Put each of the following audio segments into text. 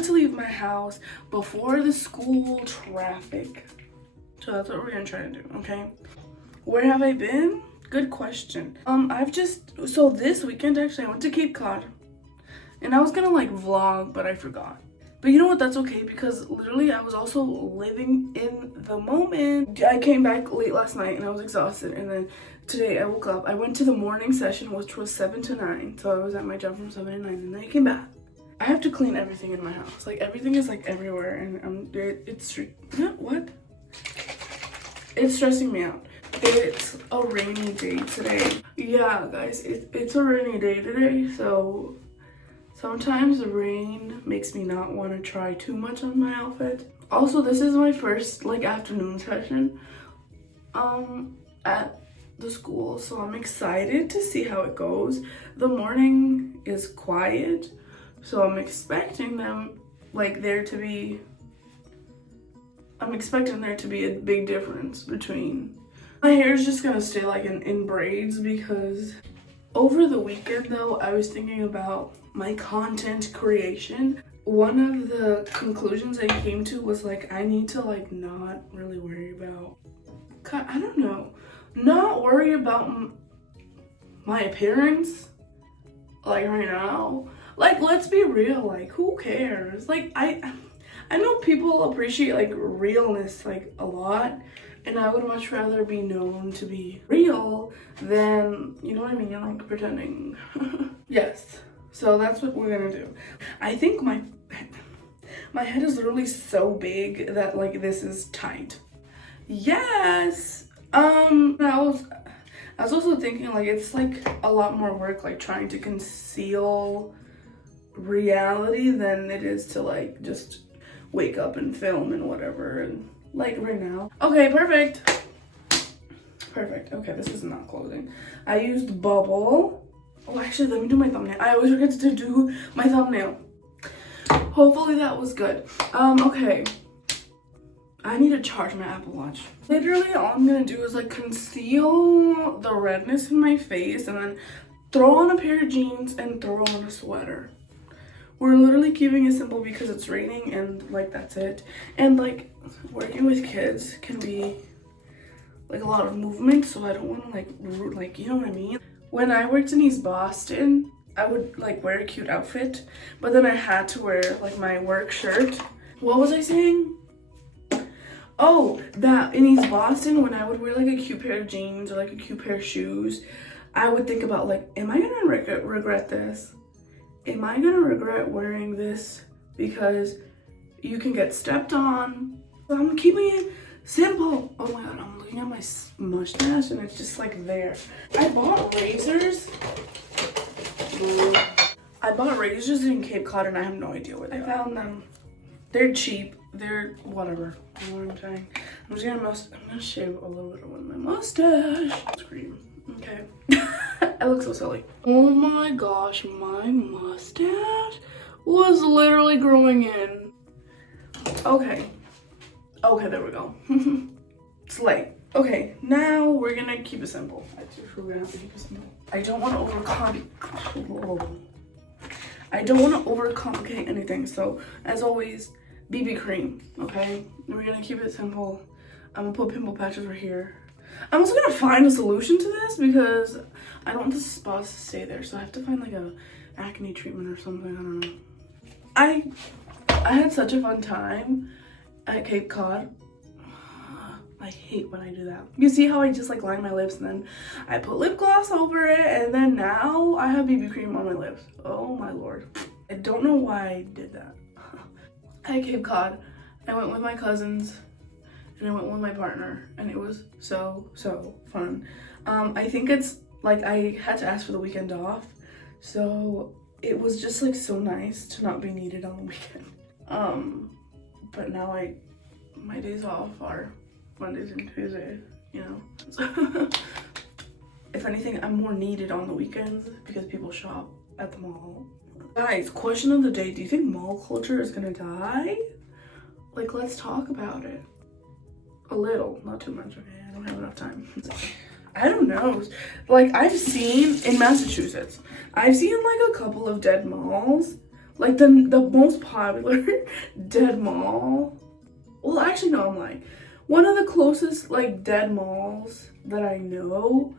got to leave my house before the school traffic. So that's what we're gonna try to do, okay? Where have I been? Good question. So this weekend actually I went to Cape Cod. And I was gonna like vlog, but I forgot. But you know what, that's okay, because literally I was also living in the moment. I came back late last night and I was exhausted, and then today I woke up. I went to the morning session, which was 7 to 9. So I was at my job from 7 to 9, and then I came back. I have to clean everything in my house. Like everything is like everywhere, and it's stressing me out. It's a rainy day today. Yeah, guys, it's a rainy day today, so sometimes the rain makes me not want to try too much on my outfit. Also, this is my first like afternoon session at the school, so I'm excited to see how it goes. The morning is quiet, so I'm expecting there to be a big difference between. My hair is just gonna stay like in braids, because over the weekend though, I was thinking about my content creation. One of the conclusions I came to was like, I need to like not really worry about, not worry about my appearance like right now. Like, let's be real, like who cares? Like I know people appreciate like realness like a lot, and I would much rather be known to be real than, you know what I mean, like pretending. Yes, so that's what we're gonna do. I think my head is literally so big that like this is tight. Yes. I was also thinking like it's like a lot more work like trying to conceal reality than it is to like just wake up and film and whatever, and like right now. Okay, perfect. Okay, this is not closing. I used bubble. Oh, actually, let me do my thumbnail. I always forget to do my thumbnail. Hopefully that was good. Okay. I need to charge my Apple Watch. Literally, all I'm gonna do is like conceal the redness in my face and then throw on a pair of jeans and throw on a sweater. We're literally keeping it simple because it's raining, and like that's it. And like working with kids can be like a lot of movement, so I don't want to like you know what I mean. When I worked in East Boston, I would like wear a cute outfit, but then I had to wear like my work shirt. What was I saying? Oh, that in East Boston, when I would wear like a cute pair of jeans or like a cute pair of shoes, I would think about like, am I gonna regret this? Am I gonna regret wearing this? Because you can get stepped on. I'm keeping it simple. Oh my god, I'm looking at my mustache and it's just like there. I bought razors in Cape Cod, and I have no idea where they are. I found them. They're cheap. They're whatever. You know what I'm saying? I'm gonna shave a little bit of my mustache. Scream. Okay. I look so silly. Oh my gosh, my mustache was literally growing in. Okay, there we go. Slay. Okay, now we're gonna keep it simple. We're gonna have to keep it simple. I don't want to overcomplicate anything. So as always, BB cream. Okay, we're gonna keep it simple. I'm gonna put pimple patches right here. I'm also gonna find a solution to this because I don't want the spots to stay there, so I have to find like a acne treatment or something. I don't know. I had such a fun time at Cape Cod. I hate when I do that. You see how I just like line my lips and then I put lip gloss over it, and then now I have BB cream on my lips. Oh my lord. I don't know why I did that. At Cape Cod, I went with my cousins and I went with my partner, and it was so fun. I think it's like I had to ask for the weekend off, so it was just like so nice to not be needed on the weekend. But now my days off are Mondays and Tuesdays, you know. So if anything, I'm more needed on the weekends because people shop at the mall. Guys, question of the day: do you think mall culture is gonna die? Like, let's talk about it. A little, not too much, okay? I don't have enough time. I don't know. Like, I've seen in Massachusetts, I've seen like a couple of dead malls. Like the most popular dead mall. Well, actually no, I'm lying. One of the closest like dead malls that I know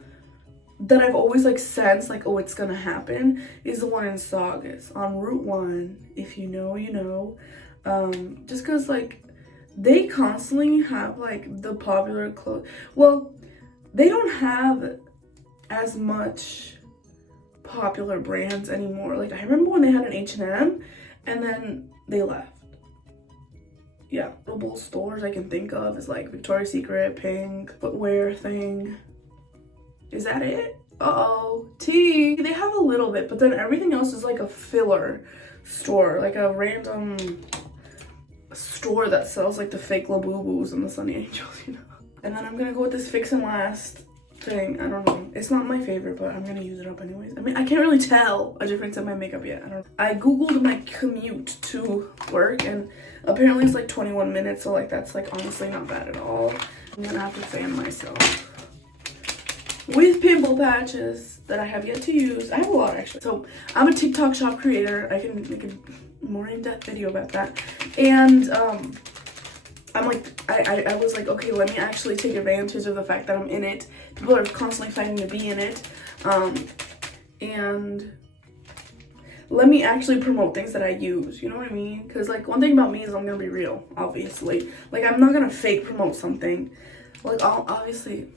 that I've always like sensed like, oh, it's gonna happen is the one in Saugus on Route 1. If you know, you know. Just cause like they constantly have like the popular clothes. Well, they don't have as much popular brands anymore. Like I remember when they had an H&M and then they left. Yeah, notable stores I can think of is like Victoria's Secret, Pink, footwear thing. Is that it? Uh-oh. T. They have a little bit, but then everything else is like a filler store, like a random store that sells like the fake Labubus and the Sunny Angels, you know. And then I'm gonna go with this Fix and Last thing. I don't know. It's not my favorite, but I'm gonna use it up anyways. I mean, I can't really tell a difference in my makeup yet. I googled my commute to work and apparently it's like 21 minutes, so like that's like honestly not bad at all. I'm gonna have to fan myself with pimple patches that I have yet to use. I have a lot actually. So I'm a TikTok shop creator. I can make a more in-depth video about that. And I'm like, I was like, okay, let me actually take advantage of the fact that I'm in it. People are constantly fighting to be in it. And let me actually promote things that I use, you know what I mean? Because like one thing about me is I'm gonna be real, obviously. Like I'm not gonna fake promote something. Like I'll obviously.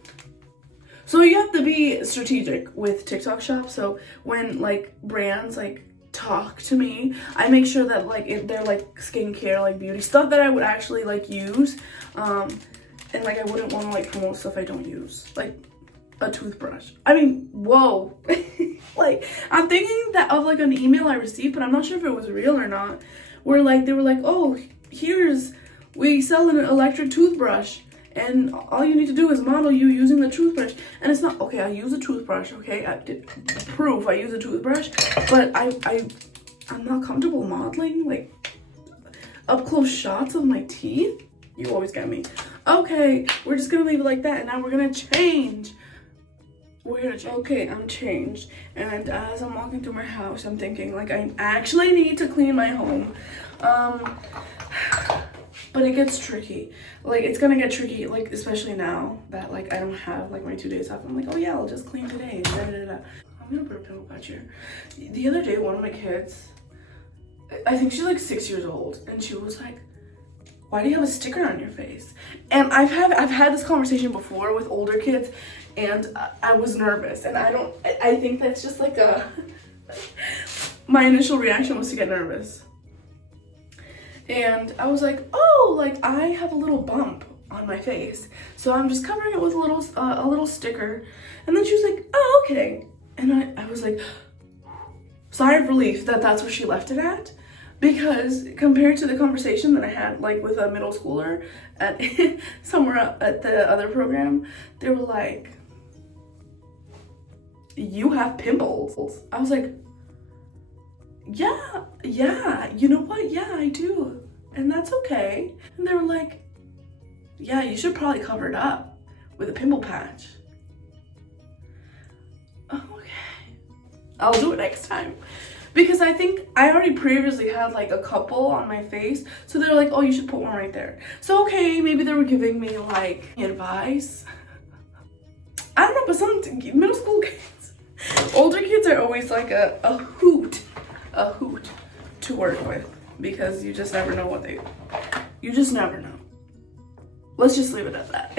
So you have to be strategic with TikTok shop. So when like brands like talk to me, I make sure that like if they're like skincare, like beauty stuff that I would actually like use, and like I wouldn't want to like promote stuff I don't use, like a toothbrush. I mean, whoa. Like I'm thinking that of like an email I received, but I'm not sure if it was real or not, where like they were like, oh, we sell an electric toothbrush and all you need to do is model you using the toothbrush. And it's not, okay, I use a toothbrush, okay, I did proof I use a toothbrush, but I'm not comfortable modeling like up close shots of my teeth. You always get me. Okay, we're just gonna leave it like that, and now we're gonna change. Okay, I'm changed, and as I'm walking through my house, I'm thinking like I actually need to clean my home. But it gets tricky. Like it's gonna get tricky, like especially now that like I don't have like my 2 days off. I'm like, oh yeah, I'll just clean today. I'm gonna put a pimple patch here. The other day, one of my kids, I think she's like 6 years old, and she was like, why do you have a sticker on your face? And I've had this conversation before with older kids, and I was nervous, and I think that's just like my initial reaction was to get nervous. And I was like, oh, like I have a little bump on my face, so I'm just covering it with a little sticker. And then she was like, oh, okay. And I was like, sigh of relief that that's where she left it at, because compared to the conversation that I had like with a middle schooler at somewhere at the other program, they were like, you have pimples. I was like, yeah, you know what? Yeah, I do. And that's okay. And they were like, yeah, you should probably cover it up with a pimple patch. Okay. I'll do it next time. Because I think I already previously had like a couple on my face. So they're like, oh, you should put one right there. So, okay, maybe they were giving me like advice. I don't know, but some middle school kids, older kids are always like a hoot to work with, because you just never know you just never know. Let's just leave it at that.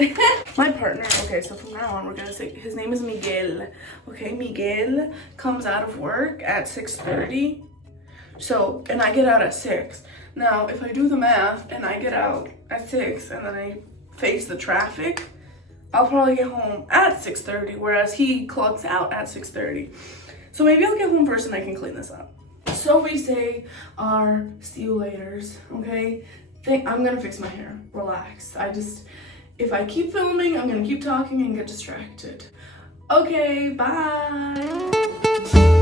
My partner, okay, so from now on we're gonna say his name is Miguel. Okay, Miguel comes out of work at 6:30. So, and I get out at 6. Now, if I do the math and I get out at 6 and then I face the traffic, I'll probably get home at 6:30, whereas he clocks out at 6:30. So maybe I'll get home first and I can clean this up. So we say our see you laters, okay? I'm gonna fix my hair, relax. If I keep filming, I'm gonna keep talking and get distracted. Okay, bye.